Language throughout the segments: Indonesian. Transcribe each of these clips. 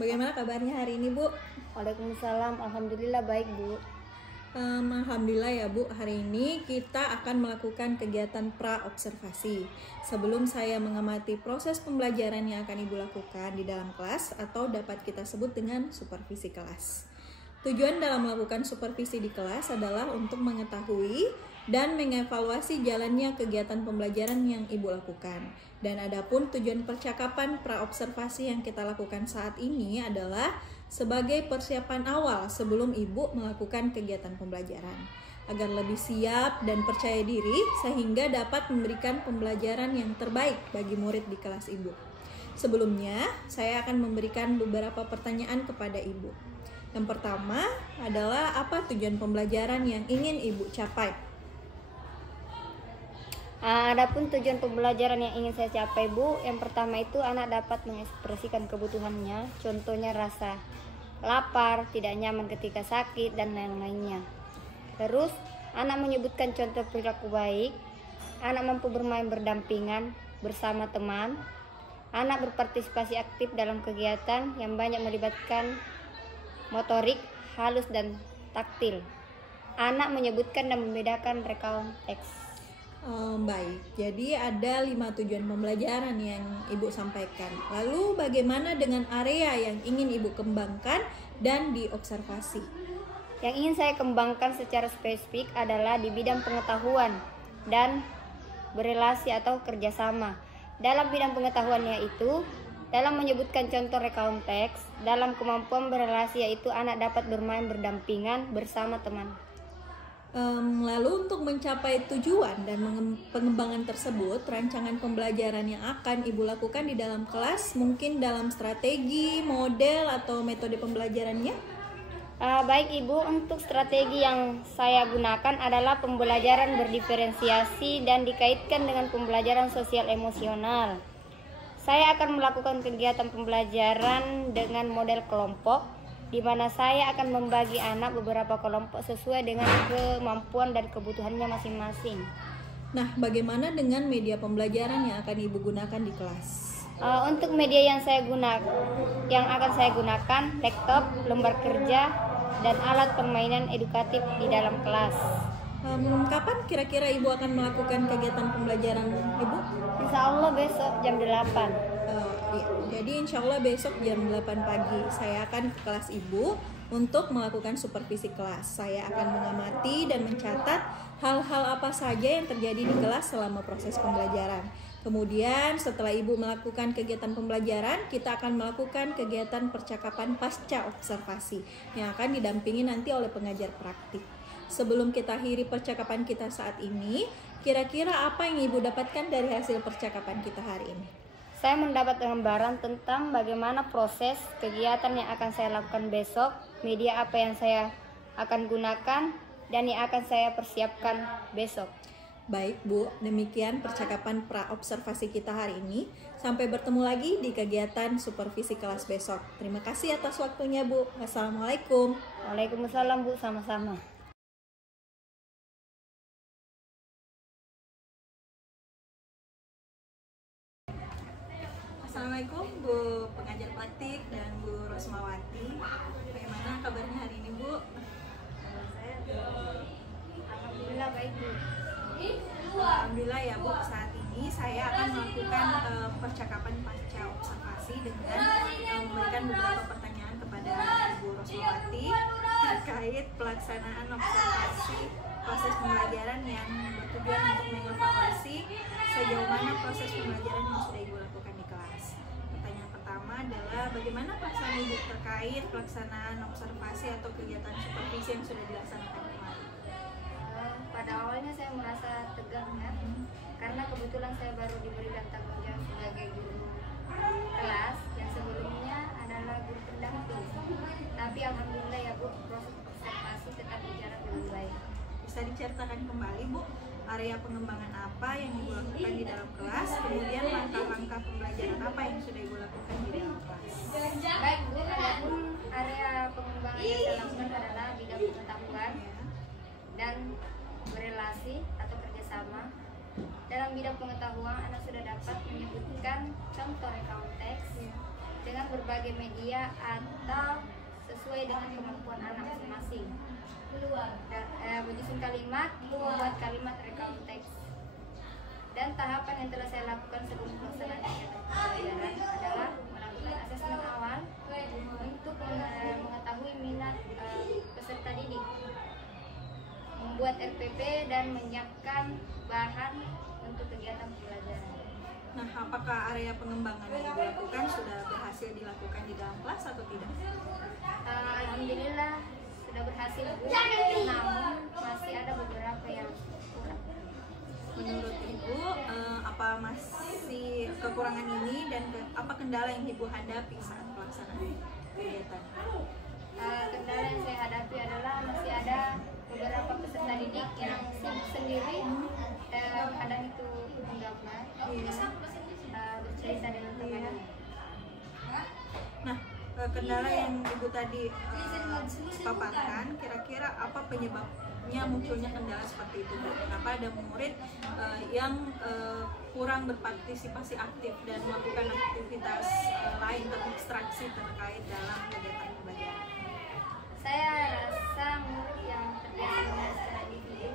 Bagaimana kabarnya hari ini, Bu? Waalaikumsalam, alhamdulillah baik, Bu. Alhamdulillah ya, Bu. Hari ini kita akan melakukan kegiatan pra-observasi. Sebelum saya mengamati proses pembelajaran yang akan Ibu lakukan di dalam kelas atau dapat kita sebut dengan supervisi kelas. Tujuan dalam melakukan supervisi di kelas adalah untuk mengetahui dan mengevaluasi jalannya kegiatan pembelajaran yang Ibu lakukan. Dan adapun tujuan percakapan pra-observasi yang kita lakukan saat ini adalah sebagai persiapan awal sebelum Ibu melakukan kegiatan pembelajaran, agar lebih siap dan percaya diri sehingga dapat memberikan pembelajaran yang terbaik bagi murid di kelas Ibu. Sebelumnya, saya akan memberikan beberapa pertanyaan kepada Ibu. Yang pertama adalah apa tujuan pembelajaran yang ingin Ibu capai? Adapun tujuan pembelajaran yang ingin saya capai, Bu, yang pertama itu anak dapat mengekspresikan kebutuhannya, contohnya rasa lapar, tidak nyaman ketika sakit, dan lain-lainnya. Terus, anak menyebutkan contoh perilaku baik, anak mampu bermain berdampingan bersama teman, anak berpartisipasi aktif dalam kegiatan yang banyak melibatkan motorik, halus, dan taktil. Anak menyebutkan dan membedakan rekaun teks. Baik, jadi ada 5 tujuan pembelajaran yang Ibu sampaikan. Lalu bagaimana dengan area yang ingin Ibu kembangkan dan diobservasi? Yang ingin saya kembangkan secara spesifik adalah di bidang pengetahuan dan berelasi atau kerjasama. Dalam bidang pengetahuannya itu, dalam menyebutkan contoh rekaun teks, dalam kemampuan berelasi yaitu anak dapat bermain berdampingan bersama teman. Lalu untuk mencapai tujuan dan pengembangan tersebut, rancangan pembelajaran yang akan Ibu lakukan di dalam kelas mungkin dalam strategi, model, atau metode pembelajarannya? Baik Ibu, untuk strategi yang saya gunakan adalah pembelajaran berdiferensiasi dan dikaitkan dengan pembelajaran sosial emosional. Saya akan melakukan kegiatan pembelajaran dengan model kelompok, di mana saya akan membagi anak beberapa kelompok sesuai dengan kemampuan dan kebutuhannya masing-masing. Nah, bagaimana dengan media pembelajaran yang akan Ibu gunakan di kelas? Untuk media yang akan saya gunakan, laptop, lembar kerja, dan alat permainan edukatif di dalam kelas. Kapan kira-kira Ibu akan melakukan kegiatan pembelajaran Ibu? Insya Allah besok jam 8. Ya, jadi insya Allah besok jam 8 pagi saya akan ke kelas Ibu untuk melakukan supervisi kelas. Saya akan mengamati dan mencatat hal-hal apa saja yang terjadi di kelas selama proses pembelajaran. Kemudian setelah Ibu melakukan kegiatan pembelajaran, kita akan melakukan kegiatan percakapan pasca observasi yang akan didampingi nanti oleh pengajar praktik. Sebelum kita akhiri percakapan kita saat ini, kira-kira apa yang Ibu dapatkan dari hasil percakapan kita hari ini? Saya mendapat gambaran tentang bagaimana proses kegiatan yang akan saya lakukan besok, media apa yang saya akan gunakan, dan yang akan saya persiapkan besok. Baik Bu, demikian percakapan pra-observasi kita hari ini. Sampai bertemu lagi di kegiatan supervisi kelas besok. Terima kasih atas waktunya Bu. Wassalamualaikum. Waalaikumsalam Bu, sama-sama. Assalamualaikum Bu pengajar praktik dan Bu Rosmawati. Bagaimana kabarnya hari ini Bu? Alhamdulillah baik Bu. Alhamdulillah ya Bu, saat ini saya akan melakukan percakapan pasca observasi dengan memberikan beberapa pertanyaan kepada Bu Rosmawati terkait pelaksanaan observasi proses pembelajaran yang bertujuan untuk mengevaluasi sejauh mana proses pembelajaran yang sudah Ibu lakukan di kelas. Pertanyaan pertama adalah bagaimana perasaan Ibu terkait pelaksanaan observasi atau kegiatan supervisi yang sudah dilaksanakan kemarin? Pada awalnya saya merasa tegang ya, karena kebetulan saya baru diberikan tanggung jawab sebagai guru kelas yang sebelumnya adalah guru pendamping. Tapi alhamdulillah ya Bu, proses observasi tetap berjalan dengan baik. Bisa diceritakan kembali Bu, area pengembangan apa yang Ibu lakukan di dalam kelas, kemudian langkah-langkah pembelajaran apa yang sudah Ibu lakukan di dalam kelas? Baik Bu, adapun area pengembangan yang saya lakukan adalah bidang pengetahuan dan berelasi atau kerjasama. Dalam bidang pengetahuan, anak sudah dapat menyebutkan contoh rekaun teks, dengan berbagai media atau sesuai dengan kemampuan anak masing-masing. Menyusun kalimat, membuat kalimat recount teks. Dan tahapan yang telah saya lakukan sebelum pelaksanaan kegiatan pembelajaran adalah melakukan asesmen awal untuk mengetahui minat peserta didik, membuat RPP dan menyiapkan bahan untuk kegiatan pembelajaran. Nah, apakah area pengembangan yang Ibu lakukan sudah berhasil dilakukan di dalam kelas atau tidak? Alhamdulillah sudah berhasil, Bu. Namun masih ada beberapa yang kurang. Menurut Ibu, apa masih kekurangan ini dan apa kendala yang Ibu hadapi saat pelaksanaan kegiatan? Kendala yang saya hadapi adalah masih ada beberapa peserta didik yang sibuk sendiri, kadang itu menggambar, bercerita dengan temannya. Nah, kendala yang Ibu tadi paparkan, kira-kira apa penyebabnya munculnya kendala seperti itu, Bu? Kenapa ada murid yang kurang berpartisipasi aktif dan melakukan aktivitas lain terdistraksi terkait dalam kegiatan pembelajaran? Saya rasa murid yang terbiasa bermain secara individu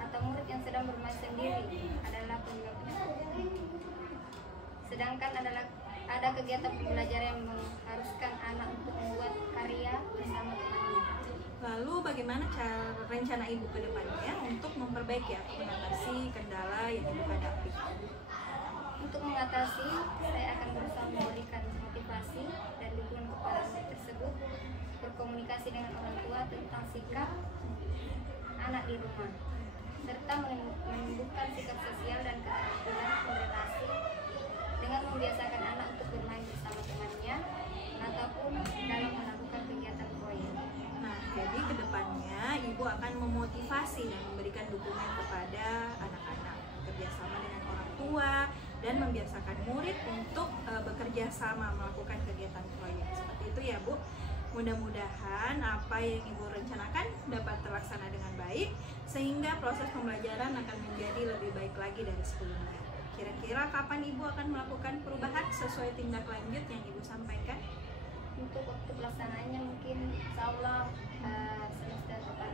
atau murid yang sedang bermain sendiri adalah penyebabnya. Sedangkan ada kegiatan pembelajaran yang mengharuskan anak untuk membuat karya bersama temannya. Lalu bagaimana rencana Ibu ke depannya untuk memperbaiki atau mengatasi kendala yang Ibu hadapi? Untuk mengatasi, saya akan berusaha memberikan motivasi dan dukungan kepada murid tersebut, berkomunikasi dengan orang tua tentang sikap anak di rumah, serta menumbuhkan sikap sosial dan keterampilan berrelasi dengan membiasakan anak untuk bermain bersama temannya ataupun dalam melakukan kegiatan proyek. Nah, jadi kedepannya Ibu akan memotivasi dan memberikan dukungan kepada anak-anak, kerjasama dengan orang tua, dan membiasakan murid untuk bekerja sama melakukan kegiatan proyek. Seperti itu ya, Bu. Mudah-mudahan apa yang Ibu rencanakan dapat terlaksana dengan baik, sehingga proses pembelajaran akan menjadi lebih baik lagi dari sebelumnya. Kira-kira kapan Ibu akan melakukan perubahan sesuai tindak lanjut yang Ibu sampaikan? Untuk waktu pelaksanaannya mungkin insya Allah semester depan.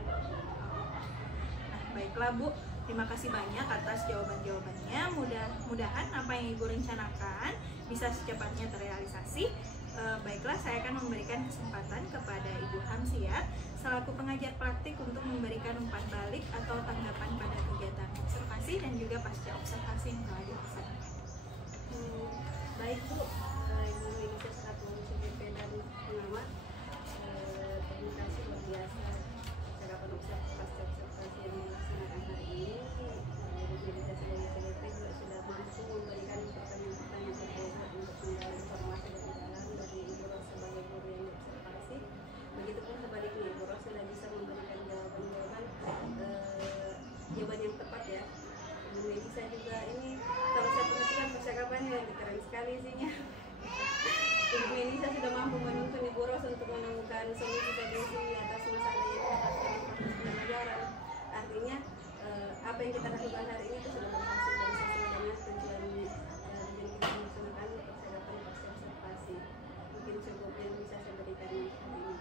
Nah, baiklah Bu, terima kasih banyak atas jawaban-jawabannya. Mudah-mudahan apa yang Ibu rencanakan bisa secepatnya terrealisasi. Baiklah, saya akan memberikan kesempatan kepada Ibu Hamsiat selaku pengajar praktik untuk memberikan umpan balik atau tanggapan pada kegiatan observasi dan juga pasca observasi yang telah dilaksanakan. Baik Bu, Ibu Melisa selaku CPP dan pengamat, terima kasih luar biasa tanggapan pasca observasi yang dilaksanakan hari ini. Ibu Melisa sebagai CPP juga sudah mampu memberikan pertanyaan-pertanyaan terkait untuk menggali informasi lebih dalam dari Ibu Ros sebagai guru yang diobservasi. Begitupun sebaliknya, Ibu Ros sudah bisa memberikan jawaban-jawaban yang tepat ya. Ibu Melisa juga ini, kalau saya perhatikan percakapannya lebih keren sekali isinya. Ibu Melisa sudah mampu menuntun Ibu Ros untuk menemukan solusi-solusi atas masalah yang dihadapkan di proses pembelajaran. Artinya apa yang kita lakukan hari ini itu sudah berhasil dan sesuai dengan tujuan yang kita laksanakan percakapan pasca observasi. Mungkin cukup yang bisa saya berikan hari ini.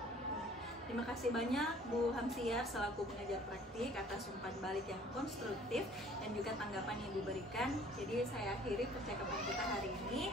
Terima kasih banyak Bu Hamsiat selaku pengajar praktik atas umpan balik yang konstruktif dan juga tanggapan yang Ibu berikan. Jadi saya akhiri percakapan kita hari ini.